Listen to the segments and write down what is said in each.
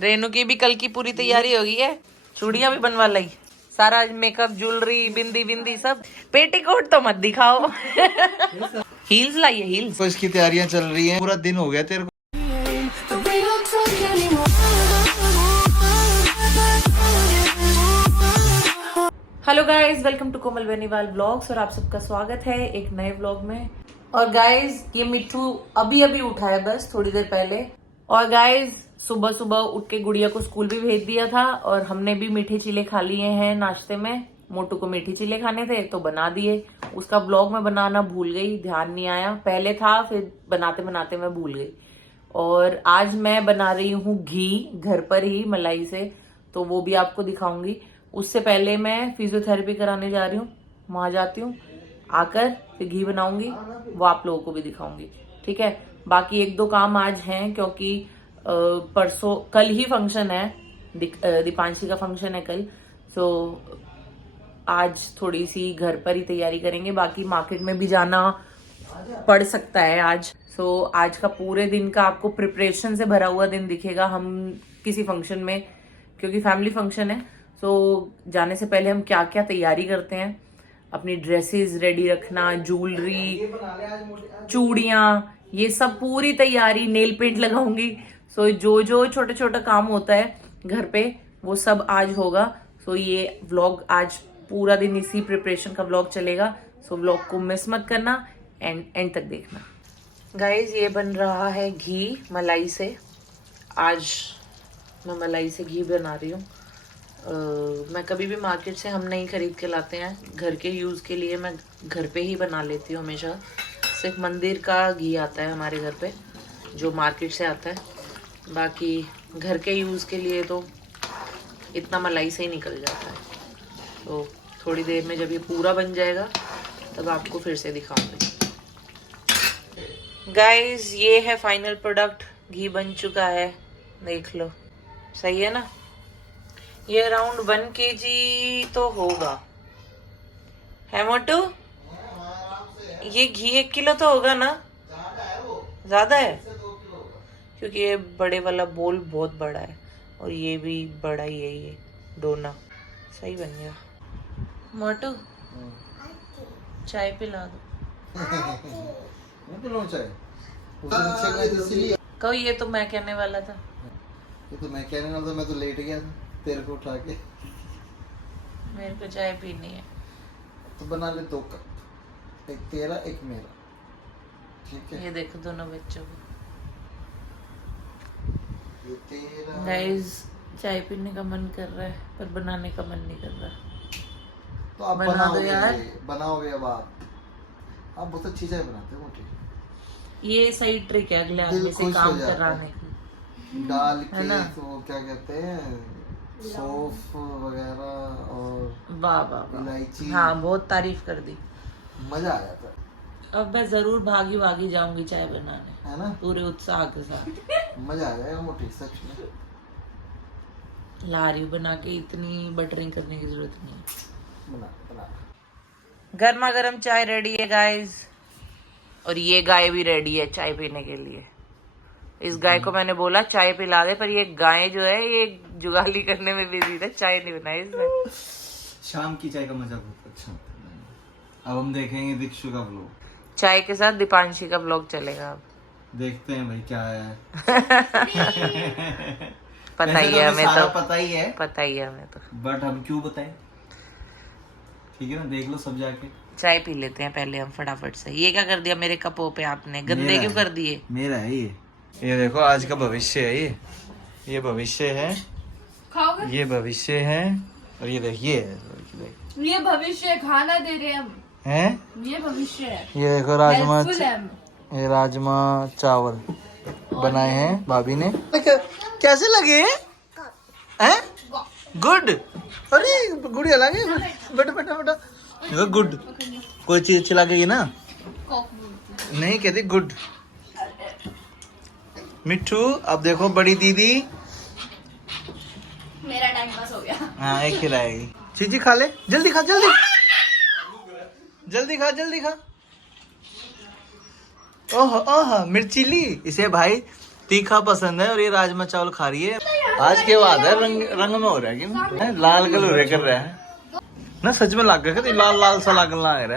रेनू की भी कल की पूरी तैयारी हो गई है, चूड़ियां भी बनवा लाई, सारा मेकअप, ज्वेलरी, बिंदी बिंदी सब। पेटीकोट तो मत दिखाओ। हील्स लाइए, हील्स। तो इसकी तैयारियां चल रही हैं, पूरा दिन हो गया तेरे को। Hello guys, welcome to Komal Beniwal vlogs और आप सबका स्वागत है एक नए व्लॉग में। और गाइस ये मिट्ठू अभी अभी उठा है, बस थोड़ी देर पहले। और गाइस सुबह सुबह उठ के गुड़िया को स्कूल भी भेज दिया था और हमने भी मीठे चीले खा लिए हैं नाश्ते में। मोटू को मीठे चीले खाने थे तो बना दिए। उसका ब्लॉग में बनाना भूल गई, ध्यान नहीं आया, पहले था फिर बनाते बनाते मैं भूल गई। और आज मैं बना रही हूँ घी घर पर ही मलाई से, तो वो भी आपको दिखाऊंगी। उससे पहले मैं फिजियोथेरेपी कराने जा रही हूँ, वहां जाती हूँ, आकर फिर घी बनाऊंगी, वो आप लोगों को भी दिखाऊंगी, ठीक है। बाकी एक दो काम आज हैं क्योंकि परसों कल ही फंक्शन है, दीपांशी का फंक्शन है कल, तो आज थोड़ी सी घर पर ही तैयारी करेंगे। बाकी मार्केट में भी जाना पड़ सकता है आज। सो आज का पूरे दिन का आपको प्रिपरेशन से भरा हुआ दिन दिखेगा। हम किसी फंक्शन में, क्योंकि फैमिली फंक्शन है, सो जाने से पहले हम क्या क्या तैयारी करते हैं, अपनी ड्रेसेस रेडी रखना, ज्वेलरी, चूड़ियां, ये सब पूरी तैयारी, नेल पेंट लगाऊंगी। सो जो जो छोटा छोटा काम होता है घर पे वो सब आज होगा। सो ये व्लॉग आज पूरा दिन इसी प्रिपरेशन का व्लॉग चलेगा। सो व्लॉग को मिस मत करना, एंड तक देखना। गाइज ये बन रहा है घी मलाई से। आज मैं मलाई से घी बना रही हूँ। मैं कभी भी मार्केट से हम नहीं खरीद के लाते हैं, घर के यूज़ के लिए मैं घर पे ही बना लेती हूँ हमेशा। सिर्फ मंदिर का घी आता है हमारे घर पे जो मार्केट से आता है, बाकी घर के यूज़ के लिए तो इतना मलाई से ही निकल जाता है। तो थोड़ी देर में जब ये पूरा बन जाएगा तब आपको फिर से दिखाऊंगी। गाइस ये है फाइनल प्रोडक्ट, घी बन चुका है, देख लो, सही है ना। ये अराउंड 1 kg तो होगा, है मोटू? ये घी 1 किलो तो होगा ना? ज्यादा है क्योंकि ये बड़े वाला बोल बहुत बड़ा है और ये भी बड़ा ही है, ये दोना सही बन गया। मोटू चाय पिला दो। कहो, ये तो मैं कहने वाला था। ये तो मैं कहने वाला था, मैं तो लेट गया था तेरे को उठा के। मेरे को चाय पीनी है तो बना ले 2 कप, एक तेरा एक मेरा, ठीक है। ये देखो दोनों बच्चों को। ये तेरा। गाइस चाय पीने का मन कर रहा है पर बनाने का मन नहीं कर रहा। तो आप बना दो यार। बनाओगे अब आप बहुत अच्छी चाय बनाते हो मोटी। ये सही ट्रिक है अगले आदमी से काम कराने की, डाल के तो क्या कहते हैं, सौंफ वगैरह और वाह वाह इलायची। हाँ, बहुत तारीफ कर दी, मजा आ जाता है। अब मैं जरूर भागी भागी जाऊंगी चाय बनाने, है ना, पूरे उत्साह के साथ। मजा आ जाएगा मोटी, सच में। ला रही हूँ बना के, इतनी बटरिंग करने की जरूरत नहीं है। बना गर्मा गर्म चाय रेडी है गाइस, और ये गाय भी रेडी है चाय पीने के लिए। इस गाय को मैंने बोला चाय पिला दे, पर ये गाय जो है ये जुगाली करने में बिजी था, चाय नहीं बनाई इसने। शाम की चाय का मजा बहुत अच्छा होता है। अब हम देखेंगे दीक्षु का व्लॉग, चाय के साथ दीपांशी का व्लॉग चलेगा। अब देखते हैं भाई क्या है। पता ही है हमें, तो पता ही है, पता ही है हमें तो, बट हम क्यों बताएं, ठीक है ना, देख लो सब जाके। चाय पी लेते हैं पहले हम फटाफट से। ये क्या कर दिया मेरे कपों पे आपने, गंदे क्यों कर दिए? मेरा है ये देखो आज का भविष्य है, ये भविष्य है, खाओगे? ये भविष्य है, और ये देखिए ये भविष्य है, खाना दे रहे हम हैं, ये भविष्य है। ये देखो राजमा, Helpful है हम। ये राजमा चावल बनाए हैं भाभी ने। कैसे लगे हैं? गुड। अरे गुड़िया लगे, बेटा बेटा बेटा, देखो गुड। कोई चीज अच्छी लगेगी ना, नहीं कहती गुड। मिट्ठू अब देखो बड़ी दीदी, मेरा टाइम पास हो गया। हाँ एक खिलाएगी। चीजी खा ले, जल्दी खा, जल्दी जल्दी खा, जल्दी खा। ओह ओह मिर्चीली, इसे भाई तीखा पसंद है और ये राजमा चावल खा रही है। आज के बाद है रंग रंग में हो रहा है कि नहीं? लाल कलूरे कर रहा है ना, सच में लग गया लाल लाल सा लग रहा है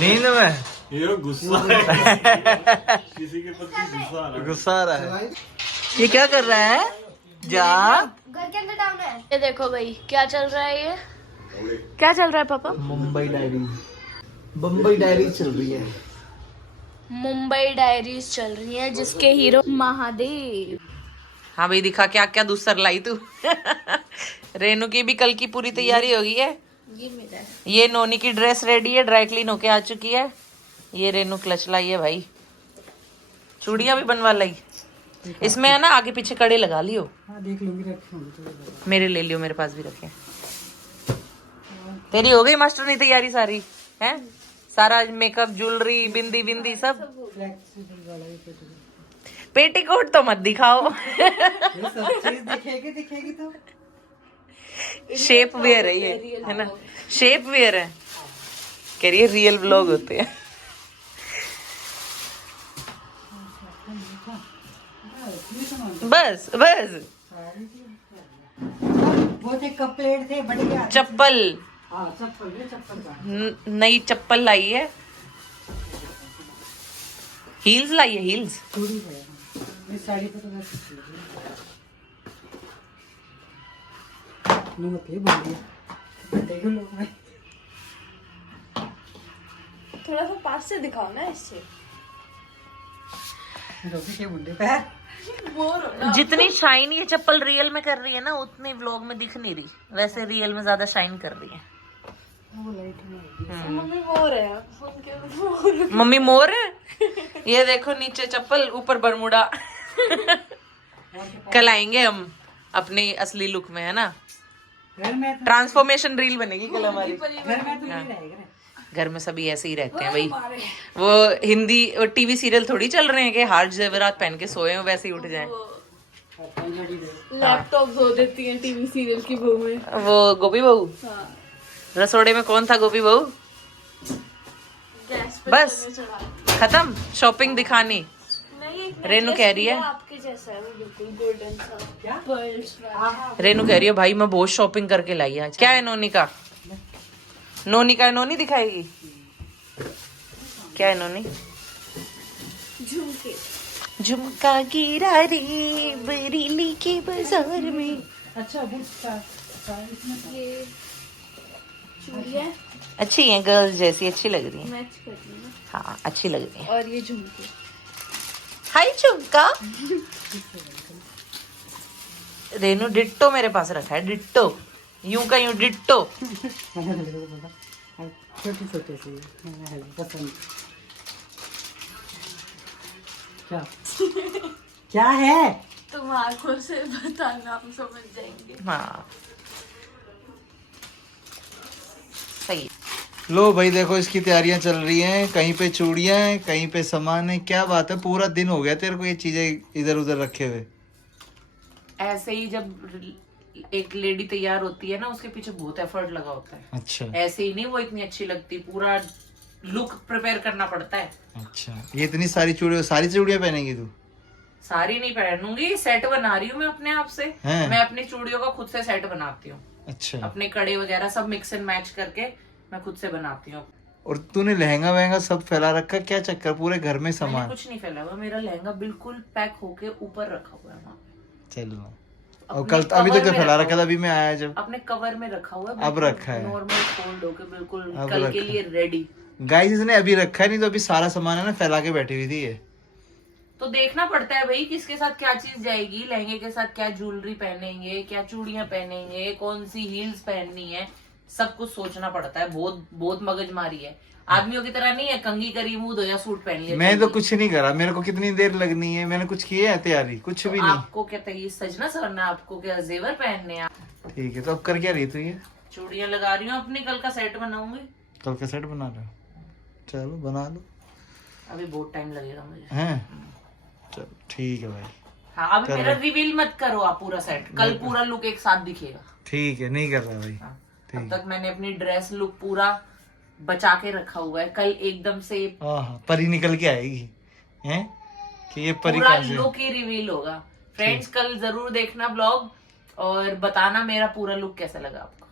नींद में। ये गुस्सा है किसी के प्रति गुस्सा आ रहा है। गुस्सा आ रहा है। ये क्या कर रहा है? जा घर के अंदर डालना है। ये देखो भाई क्या चल रहा है, ये क्या चल रहा है पापा? मुंबई डायरी, बम्बई डायरी चल रही है। मुंबई डायरीज चल रही है जिसके हीरो महादेव। हाँ भाई दिखा क्या क्या दूसर लाई तू। रेनू की भी कल की पूरी तैयारी हो गई है। ये मेरा है। ये नोनी की ड्रेस रेडी है, ड्राई क्लीन होके आ चुकी है। ये रेनू क्लच लाई है भाई। चूड़ियां भी बनवा लाई। इसमें है ना आगे पीछे कड़े लगा लियो। देख लूंगी, रखी मेरे ले लियो, मेरे पास भी रखे। तेरी हो गई मास्टर नहीं तैयारी सारी है? सारा मेकअप, ज्वेलरी, बिंदी बिंदी सब। पेटीकोट तो मत दिखाओ। सब चीज दिखेगी तो शेप वेयर है ये, है ना? शेप वेयर है। कह रही है रियल व्लॉग होते हैं। बस बस। वो थे कप प्लेट थे बढ़िया। चप्पल, हाँ चप्पल का नई चप्पल लाई है। हील्स लाई है, हील्स। चूड़ी है। इस साड़ी पे तो बस नमक ये बढ़िया देखो लोग में। थोड़ा सा पास से दिखाओ ना इससे। रोटी के मुंडे पे जितनी शाइन ये चप्पल रियल में कर रही है ना, उतनी व्लॉग में दिख नहीं रही। वैसे रियल में ज्यादा शाइन कर रही है। मम्मी मोर है। मम्मी मोर है। ये देखो नीचे चप्पल, ऊपर बरमूडा। कल आएंगे हम अपनी असली लुक में, है ना? घर में ट्रांसफॉर्मेशन रील बनेगी कल हमारी। घर में तो नहीं रहेगा ना। घर में सभी ऐसे ही रहते हैं भाई। वो हिंदी टीवी सीरियल थोड़ी चल रहे हैं कि हार जेवरात पहन के सोए हो वैसे ही उठ जाएं। लैपटॉप धो देती है टीवी सीरियल की बहू में। वो गोपी बहू, रसोड़े में कौन था गोपी बहू? गैस पे बस चढ़ा। खत्म शॉपिंग दिखानी। नहीं, रेनू कह रही है, आपके जैसा है वो, बिल्कुल गोल्डन सा पर्ल्स वाला। रेनू कह रही है भाई मैं बहुत शॉपिंग करके लाई आज। क्या है नोनी का? नोनी का है, नोनी दिखाएगी। क्या है नोनी? झुमके। झुमका गिरा रे बरेली के बाजार में। अच्छा ये चूड़ियां अच्छी है, गर्ल्स जैसी अच्छी लग रही है। मैच कर रही है। हाँ अच्छी लग रही है। और ये झुमके। हाय झुमका। रेनू डिट्टो मेरे पास रखा है, डिट्टो। यूं का यूं डिट्टो। छोटे छोटे से पसंद। क्या क्या है? तुम आंखों से बताना, हम समझ जाएंगे। हाँ सही। लो भाई देखो इसकी तैयारियां चल रही हैं। कहीं पे चूड़ियां हैं, कहीं पे सामान है। क्या बात है, पूरा दिन हो गया तेरे को ये चीजें इधर उधर रखे हुए। ऐसे ही जब एक लेडी तैयार होती है ना, उसके पीछे बहुत एफर्ट लगा होता है। अच्छा ऐसे ही नहीं वो इतनी अच्छी लगती, पूरा लुक प्रिपेयर करना पड़ता है। अच्छा, ये इतनी सारी चूड़ियां, सारी चूड़ियां पहनेंगी तू? सारी नहीं पहनूंगी, सेट बना रही हूँ मैं अपने आप से। हैं? मैं अपनी चूड़ियों का खुद से सेट बनाती हूँ। अच्छा, अपने कड़े वगैरह सब मिक्स एंड मैच करके मैं खुद से बनाती हूँ। और तूने लहंगा वहंगा सब फैला रखा, क्या चक्कर? पूरे घर में मैंने सामान? कुछ नहीं फैला हुआ, मेरा लहंगा बिल्कुल पैक होके ऊपर रखा हुआ है वहाँ। चलो, और अपने कल अभी cover तो क्या में फैला रखा रखा था? अभी मैं आया जब। अपने कवर में रखा हुआ है, अब बिल्कुल रखा है। नॉर्मल फोल्ड होके बिल्कुल अब कल के रखा। लिए रेडी। गाइस इसने अभी रखा है, नहीं तो अभी सारा सामान है ना फैला के बैठी हुई थी ये। तो देखना पड़ता है भाई किसके साथ क्या चीज जाएगी। लहंगे के साथ क्या ज्वेलरी पहनेंगे, क्या चूड़ियां पहनेंगे, कौन सी हील्स पहननी है, सब कुछ सोचना पड़ता है। बहुत बहुत मगजमारी है। आदमियों की तरह नहीं है कंघी करी मुंह धोया सूट पहन लिया। मैं तो कुछ नहीं करा, मेरे को कितनी देर लगनी है, मैंने कुछ किया है तैयारी? कुछ भी नहीं। आपको क्या चाहिए? सजना सवरना, आपको क्या जेवर पहनने हैं? ठीक है, तो अब कर क्या रही तू? ये चूड़ियां लगा रही हूँ अपनी, कल का सेट बनाऊंगी। कल का सेट बना रहे हो? चलो बना लो। अभी बहुत टाइम लगेगा मुझे। हैं? चलो ठीक है भाई। हाँ अभी मेरा रिवील मत करो आप पूरा सेट, कल पूरा लुक एक साथ दिखेगा। ठीक है, नहीं कर रहा भाई। हाँ। अब ठीक। तक मैंने अपनी ड्रेस लुक पूरा बचा के रखा हुआ है, कल एकदम से हाँ परी निकल के आएगी। हैं कि ये परी पूरा कहाँ से लुक ही रिवील होगा फ्रेंड्स। कल जरूर देखना ब्लॉग और बताना मेरा पूरा लुक कैसा लगा आपको।